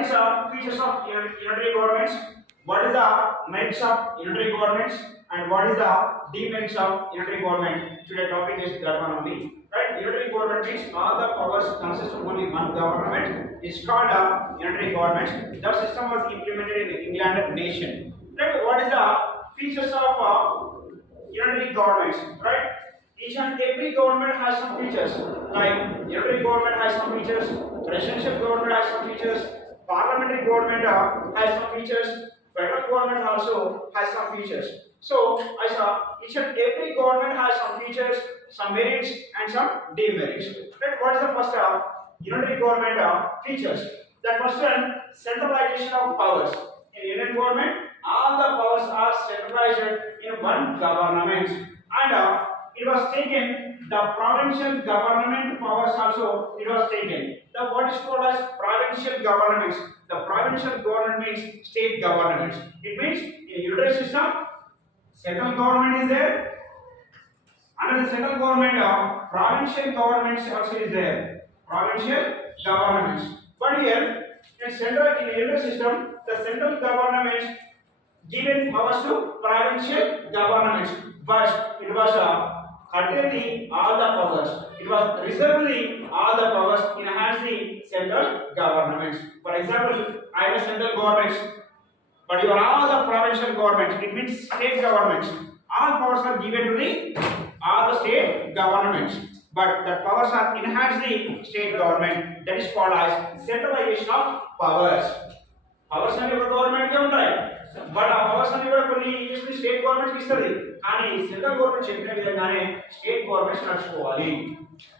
What is the features of unitary governments? What is the merits of unitary governments? And what is the demerits of unitary government? Today's topic is that one only. Right? Unitary government means all the powers consist of only one government. It's called a unitary government. The system was implemented in England nation. Right? What is the features of unitary governments? Right? Each and every government has some features. Like unitary government has some features, presidential government has some features, parliamentary government has some features, federal government also has some features. So, each and every government has some features, some merits and some demerits. Right? What is the first unitary government features? The first one, centralization of powers. In union government, all the powers are centralized in one government, and it was taken. The provincial government powers also it was taken. The what is called as provincial governments. The provincial government means state governments. It means in unitary system, central government is there. Under the central government, provincial governments also is there. Provincial governments. But here in unitary system, the central government given powers to provincial governments, but it was curtailing all the powers. It was reserving all the powers in hands the central governments. For example, I have a central government, but you are all the provincial governments. It means state governments. All powers are given to all the state governments, but the powers are enhanced the state government. That is called as centralization of powers. Powers are your government ke untayi. But ఆ powers అన్ని కూడా కొన్ని usually state government ఇస్తుంది, కానీ central government చెప్పిన విధంగానే state governments నడుచుకోవాలి.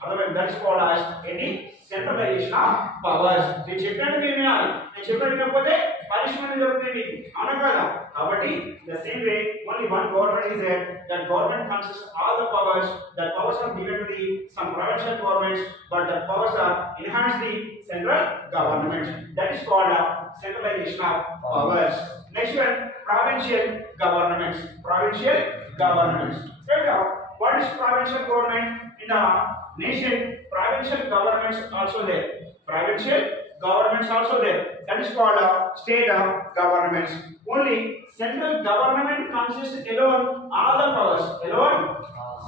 అర్థమైంది? That is called as any centralisation of powers. నేను చెప్పినట్టు మీరు వినాలి, నేను చెప్పినట్టు వినకపోతే పనిష్మెంట్ జరుగుతుంది, అవునా కదా? కాబట్టి the same way only one government is there. That government consist all the powers. That powers are given to the some provincial governments, but that powers are enhanced the central government. That is called centralization of powers. Next one, provincial governments. Provincial governments. Right now, what is provincial government in the nation? Provincial governments also there. Provincial governments also there. That is called state governments. Only central government consists alone all the powers. Alone,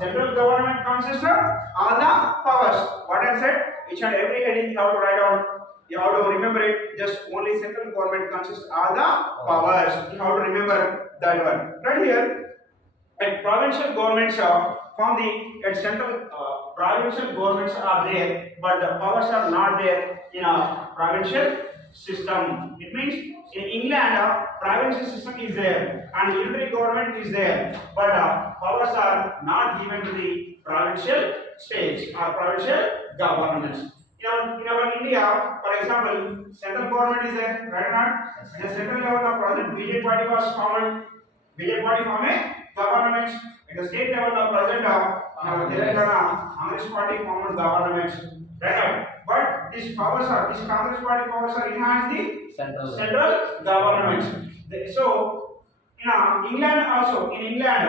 central government consists of all the powers. What I said, each and every heading you have to write down. You have to remember it. Just only central government consists all the powers. You have to remember that one. Right here, and provincial governments from the central provincial governments are there, but the powers are not there in a provincial system. It means in England, provincial system is there and unitary government is there, but powers are not given to the provincial states or provincial governments. In our India, for example, central government is there, right or not? The central level of present BJP party was formed. BJP party formed a government. At the state level of present, Telangana Congress party formed governments. Right? But these Congress party powers are enhanced the central government. So in England also, in England,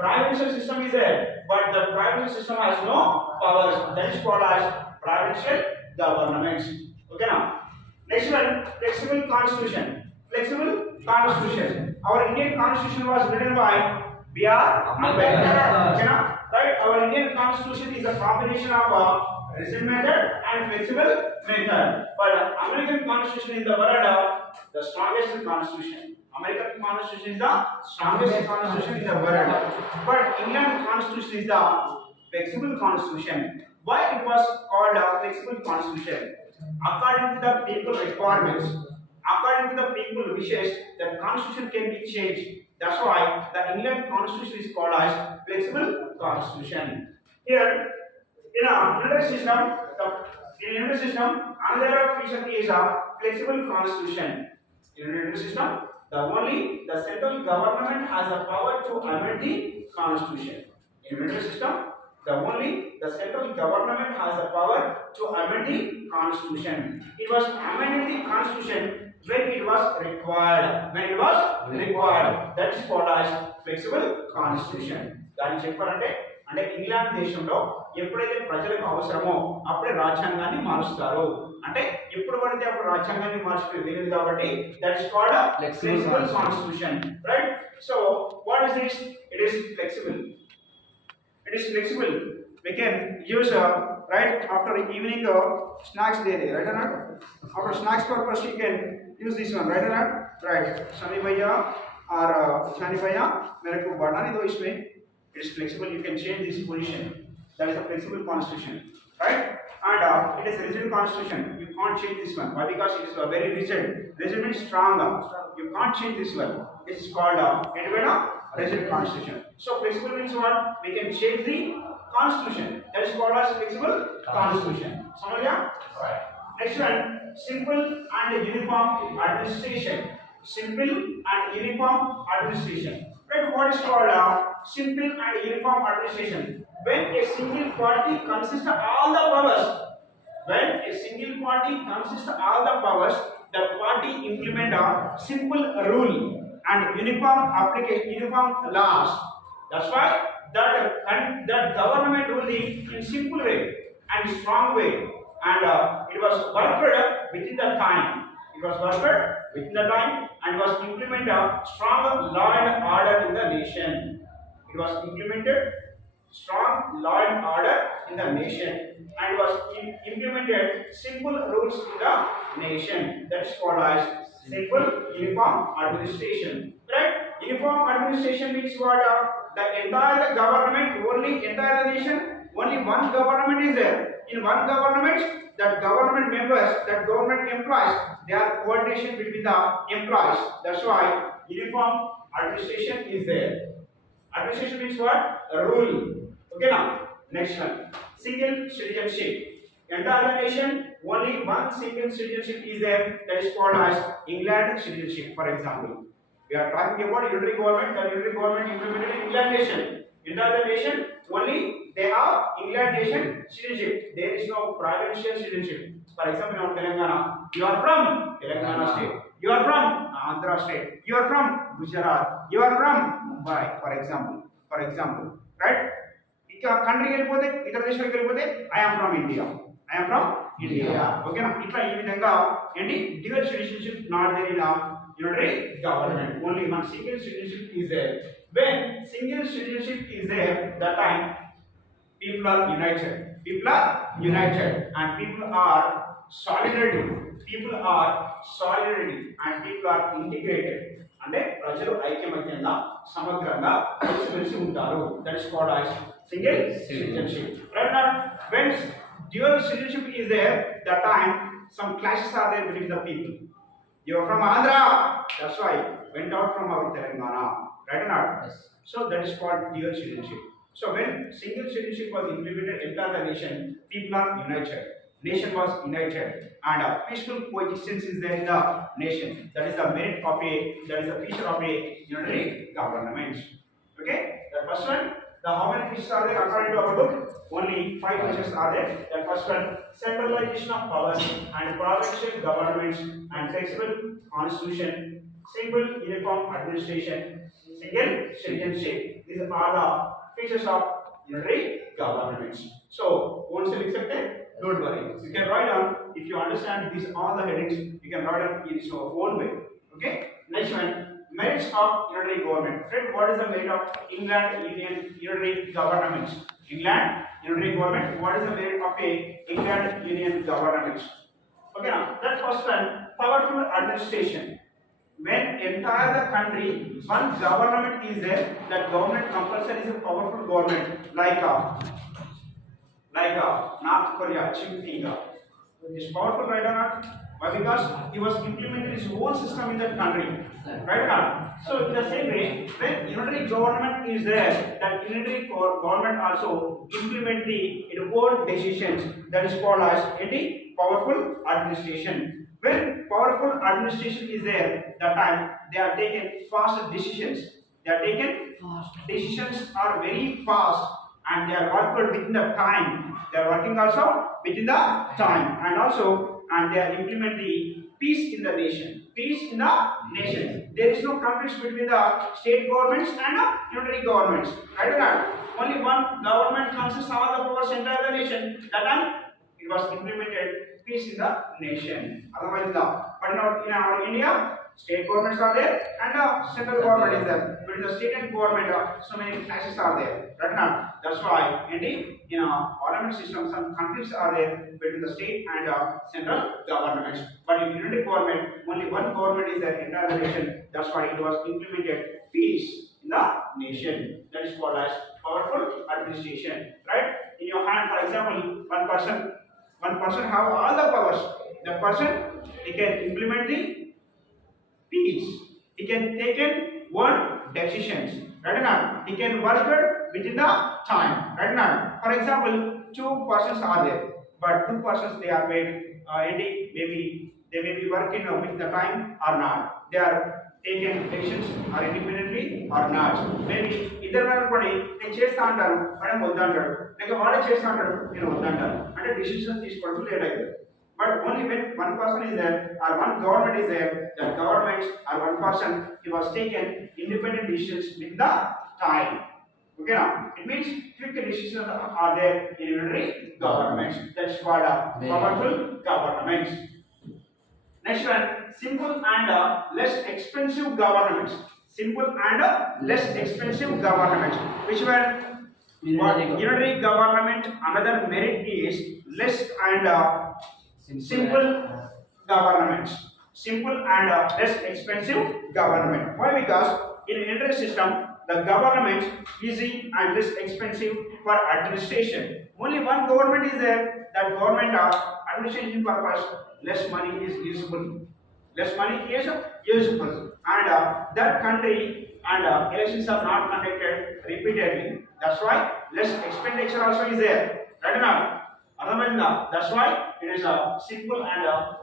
provincial system is there, but the provincial system has no powers. That is called as provincial governments. Okay now. Next one, flexible constitution. Flexible constitution. Our Indian constitution was written by B.R. Ambedkar. Okay now. Right? Our Indian constitution is a combination of rigid method and flexible method. But American constitution is the world the strongest constitution. American constitution is the strongest constitution in the world, but England constitution is the flexible constitution. Why it was called a flexible constitution? According to the people requirements, according to the people wishes, the constitution can be changed. That's why the England constitution is called as flexible constitution. Here in a unitary system, another feature is a flexible constitution. In a unitary system, the central government has the power to amend the constitution. In unitary system, the central government has the power to amend the constitution. It was amending the constitution when it was required. That is called as flexible constitution. That is చెప్పాలంటే అంటే England దేశంలో ఎప్పుడైతే ప్రజలకు అవసరమో అప్పుడే రాజ్యాంగాన్ని మారుస్తారు. అంటే ఎప్పుడు పడితే అప్పుడు రాజ్యాంగాన్ని మార్చుకునే తెలియదు కాబట్టి that is called flexible constitution, right? So what is this? It is flexible. It is flexible. We can use right after evening snacks daily, right or not? After snacks purpose you can use this one, right or not? Right. Shani bhaiya or Shani bhaiya, मेरे को बढ़ाने दो इसमें. It is flexible. You can change this position. That is a flexible constitution, right? And it is rigid constitution. You can't change this one. Why? Because it is very rigid. Rigid means strong. You can't change this one. This is called rigid constitution. So flexible means what? We can change the constitution. That is called as flexible constitution. Samajha? Right. Next one, simple and uniform administration. Simple and uniform administration. Right? What is called simple and uniform administration? When a single party consists of all the powers. When a single party consists of all the powers, the party implement a simple rule and uniform application, uniform laws. That's why that government ruled in simple way and strong way, and it was worked within the time. It was worked within the time and was implemented strong law and order in the nation. It was implemented strong law and order in the nation and was implemented simple rules in the nation. That is called as simple uniform administration, right? Uniform administration means what? The entire government, entire nation, only one government is there. In one government, that government members, that government employees, they are coordination between the employees. That's why uniform administration is there. Administration means what? A rule. Okay now, next one. Single citizenship. Entire nation, only one single citizenship is there. That is called as England citizenship, for example. We are talking about unitary government. The unitary government implemented in England nation. Entire nation, only they have England nation citizenship. There is no provincial citizenship. For example, in Telangana, you are from Telangana state. You are from Andhra state. You are from Gujarat. You are from Mumbai, for example. Right? Country వెళ్ళిపోతే ఇతర దేశాలకు వెళ్ళిపోతే I am from India. Okay na? ఇట్లా ఈ విధంగా ఏంటి dual citizenship not there in unitary government. Only one single citizenship is there. When single citizenship is there, that time people are united. And people are solidarity and people are integrated. అంటే ప్రజలు ఐక్యమత్యంగా సమగ్రంగా కలిసి ఉంటారు. That is called as single citizenship. Right now, when dual citizenship is there, that time some clashes are there between the people. You are from Andhra, that's why went out from our Telangana, right or not? Yes. So that is called dual citizenship. So when single citizenship was implemented entire the nation, people are united. Nation was united and a peaceful coexistence is there in the nation. That is the merit of that is the feature of a unitary government. Okay, the first one. How many features are there according to our book? Only 5 features are there. The first one, centralization of power and provincial governments and flexible constitution, simple uniform administration, single citizenship. These are the features of unitary governments. So, once you accept it, don't worry. You can write down, if you understand these all the headings, you can write down in your own way. Okay? Next one, merits of unitary government. Friend, what is the merit of England unitary government? England unitary government. What is the merit of a England union government? Okay, now that first one, powerful administration. When entire the country, one government is there, that government compulsory is a powerful government, like North Korea, China. Is powerful, right or not? Why? Because he was implementing his own system in that country, right or not? So in the same way, when unitary government is there, that unitary government also implement its own decisions. That is called as any powerful administration. When powerful administration is there, that time they are taken fast decisions. Decisions are very fast and they are worked within the time. They are working also within the time and also they are implementing peace in the nation. There is no conflict between the state governments and unitary governments. Right or not? only one government consists all the powers entire the nation. That time it was implemented peace in the nation. Otherwise, but now in our India, state governments are there and central government is there. But in the state and government, so many classes are there. Right now, that's why in parliament system, some countries are there between the state and central governments. But in unity government, only one government is there entire the nation. That's why it was implemented peace in the nation. That is called as powerful administration. Right? In your hand, for example, one person have all the powers. That person, he can implement the peace. He can take in one decisions. Right now, he can work within the time. Right now, for example, two persons are there, but two persons they are made. Maybe they may be working within the time or not. They are taken decisions or independently or not. Maybe ఇద్దరు అనుకోండి నేను చేస్తా అంటారు మనం వద్దంటాడు లేక వాడే చేస్తా అంటాడు నేను వద్దంటాను అంటే డిసిషన్ తీసుకోవడం లేట్ అవుతుంది. But only when one person is there or one government is there, that government or one person he was taken independent decisions with the time. Okay, now it means quick decisions are there in unitary governments. That's called powerful governments. Next one, simple and less expensive governments. Simple and less expensive governments. Which one? Unitary government. Another merit is less and simple governments. Simple and less expensive government. Why? Because in unitary system, the government easy and less expensive for administration. Only one government is there. That government administration purpose, less money is useful. Less money is useful, and that country and elections are not conducted repeatedly. That's why less expenditure also is there. Right now, otherwise, that's why it is a simple and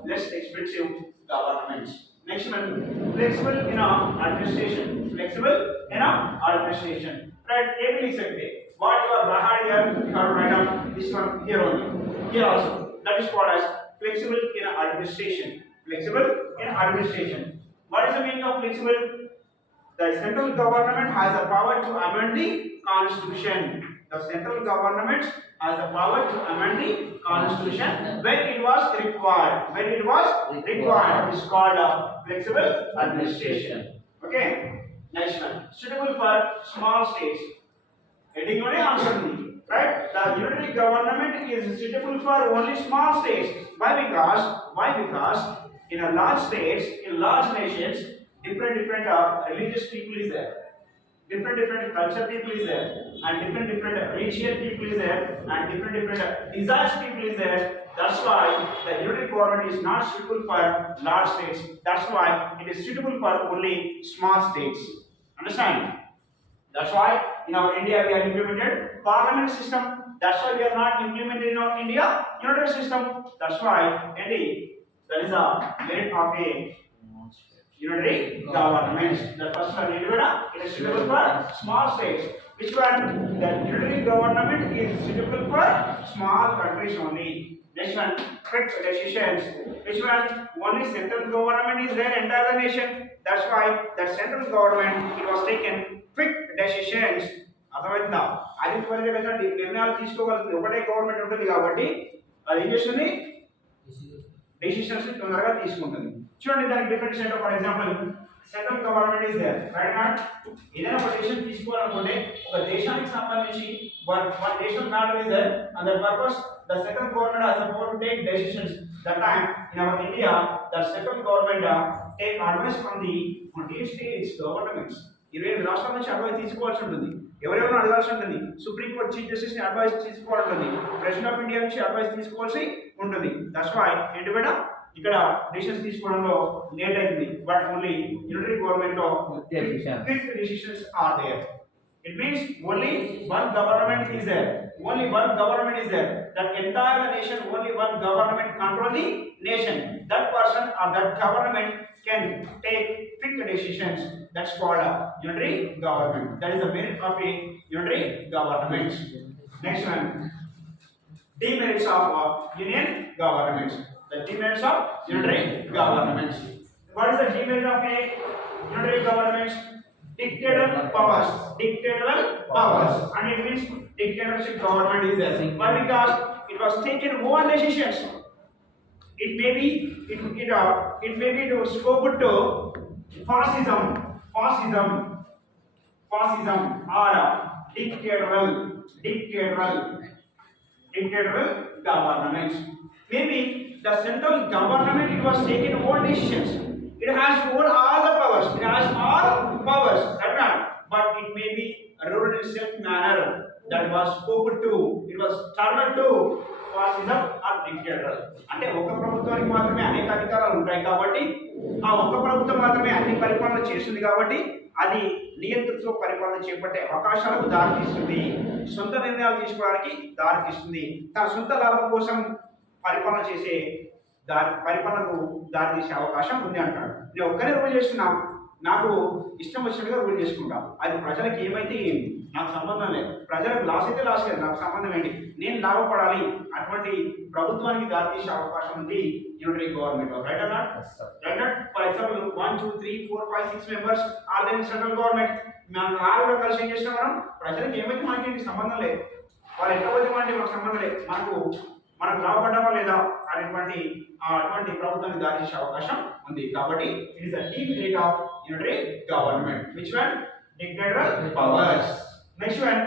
less expensive government. Next one, flexible in administration. Flexible in administration. Right? Every sector. What you are behind here, you have to write down this one here only. Here also. That is called as flexible in administration. Flexible in administration. What is the meaning of flexible? The central government has the power to amend the constitution. The central government has the power to amend the constitution when it was required. When it was required, it is called flexible administration. Okay. Next one, suitable for small states. Heading only answer me. Right? The unitary government is suitable for only small states. Why? Because in a large states, in large nations, different religious people is there. Different culture people is there, and different regional people is there, and different desires people is there. That's why the unitary government is not suitable for large states. That's why it is suitable for only small states. Understand? That's why in our India we are implemented parliament system. That's why we are not implemented in our India unitary system. That's why that is a merit of a unitary government. The first one it is suitable for small states. Which one? The unitary government is suitable for small countries only. Next one, quick decisions. Which one? Only central government is there entire the nation. That's why the central government it was taken quick decisions. అర్థమవుతుందా? అది త్వరగా నిర్ణయాలు తీసుకోగలుగుతుంది. ఒకటే government ఉంటుంది కాబట్టి అది ఏం చేస్తుంది? డెసిషన్స్ తొందరగా తీసుకుంటుంది. చూడండి దానికి different set. For example central government is there right not. ఏదైనా ఒక డెసిషన్ తీసుకోవాలనుకుంటే ఒక దేశానికి సంబంధించి one national matter is there and the purpose the central government has the power to take decisions. That time in our India the central government take advice from the 28 states governments. 20 రాష్ట్రాల నుంచి advice తీసుకోవాల్సి ఉంటుంది. ఎవరెవరిని అడగాల్సి ఉంటుంది? Supreme court chief justice ని advice తీసుకోవాల్సి ఉంటుంది. ప్రెసిడెంట్ ఆఫ్ ఇండియా నుంచి అడ్వైస్ తీసుకోవాల్సి ఉంటుంది. దట్స్ వై ఏంటి మేడం ఇక్కడ డిసిషన్స్ తీసుకోవడంలో లేట్ అయింది. బట్ ఓన్లీ యూనిటరీ గవర్నమెంట్ లో quick decisions are there. It means only one government is there. Only one government is there. That entire nation, only one government control the nation. That person or that government can take quick decisions. That's called a unitary government. That is the merit of a unitary government. Next one, demerits of union governments. The demerits of unitary governments. What is the demerit of a unitary government? Dictatorial powers. Dictatorial powers. And it means dictatorship government is there. Why? Because it was taken own decisions. It may be it may be to scope to fascism or dictatorial governments. Maybe the central government it was taking all decisions. It has all the powers. It has all powers. That's right. But it may be ruled in self manner that was scoped to. It was turned to fascism or dictatorial. అంటే ఒక ప్రభుత్వానికి మాత్రమే అనేక అధికారాలు ఉంటాయి కాబట్టి ఆ ఒక్క ప్రభుత్వం మాత్రమే అన్ని పరిపాలన చేస్తుంది కాబట్టి అది నియంతృత్వ పరిపాలన చేపట్టే అవకాశాలకు దారితీస్తుంది, సొంత నిర్ణయాలు తీసుకోవడానికి దారితీస్తుంది, తన సొంత లాభం కోసం పరిపాలన చేసే పరిపాలనకు దారితీసే అవకాశం ఉంది అంటాడు. నేను ఒక్కనే రూల్ చేస్తున్నా, నాకు ఇష్టం వచ్చినట్టుగా రూల్ చేసుకుంటా, అది ప్రజలకు ఏమైతే ఏమి నాకు సంబంధం లేదు, ప్రజలకు లాస్ అయితే లాస్ లేదు, నాకు సంబంధం ఏంటి, నేను లాభపడాలి, అటువంటి ప్రభుత్వానికి దారితీసే అవకాశం ఉంది యూనిటరీ గవర్నమెంట్. రైట్ అన్నా? Right. For example 1 2 3 4 5 6 members are there central government. మనం ఆరుగురు కలిసి ఏం చేస్తాం, ప్రజలకు ఏమైతే మనకి సంబంధం లేదు, వాళ్ళు ఎట్లా పోతే మనకి సంబంధం లేదు, మనకు లాభపడ్డామా లేదా అనేటువంటి అటువంటి ప్రభుత్వానికి దారితీసే అవకాశం ఉంది. కాబట్టి it is the key merit of unitary government. Which one? Dictatorial powers. Next one,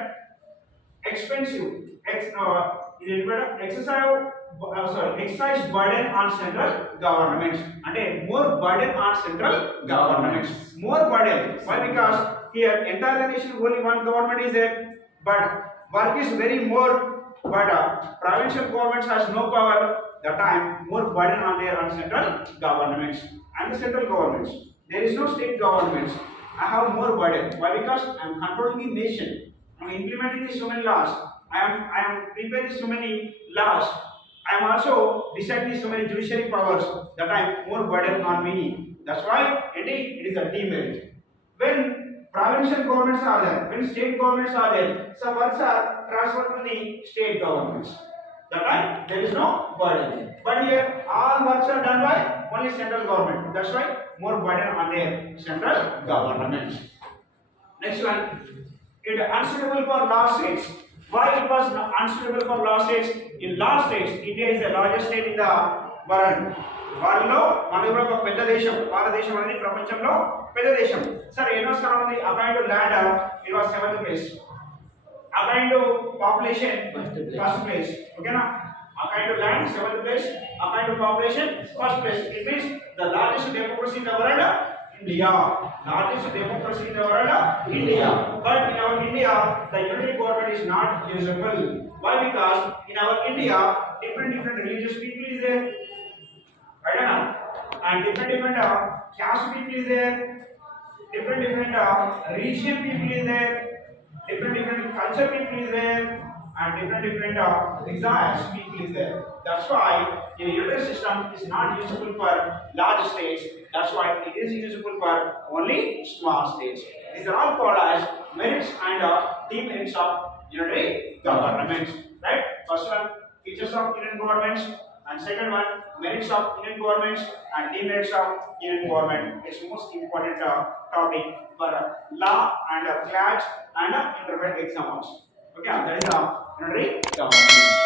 expensive. Exercise burden on central governments. అంటే more burden on central governments. More burden. Why? Because here entire nation only one government is there, but work is very more. But provincial governments has no power. That time more burden on their on central governments and the central governments. There is no state governments. I have more burden. Why? Because I am controlling the nation. I am implementing so many laws. I am preparing so many laws. I am also deciding so many judiciary powers. That I am more burden on me. That's why it is a demerit. When provincial governments are there, when state governments are there, some works are transferred to the state governments. That time there is no burden. But here all works are done by only central government. That's why more burden on their central government. Next one, it is unsuitable for law states. Why it was unsuitable for law states? In law states, India is the largest state in the world. వాళ్ళలో మనది కూడా ఒక పెద్ద దేశం, భారతదేశం అనేది ప్రపంచంలో పెద్ద దేశం. సరే ఎన్నో స్థానం ఉంది? According to land it was 7th place. According to population, first place. Okay na? According to land, 7th place. According to population, first place. It means the largest democracy in the world, India. Largest democracy in the world, India. But in our India, the unitary government is not useful. Why? Because in our India, different religious people is there. Right na? And different caste people is there. Different region people is there. Different culture people is there, and different desires people is there. That's why the unitary system is not useful for large states. That's why it is useful for only small states. These are all called as merits and demerits of unitary governments. Right? First one, features of union governments, and second one, merits of union governments and demerits of union government. It's most important topic for law and CLAT and intermediate exams. Okay, that is unitary government.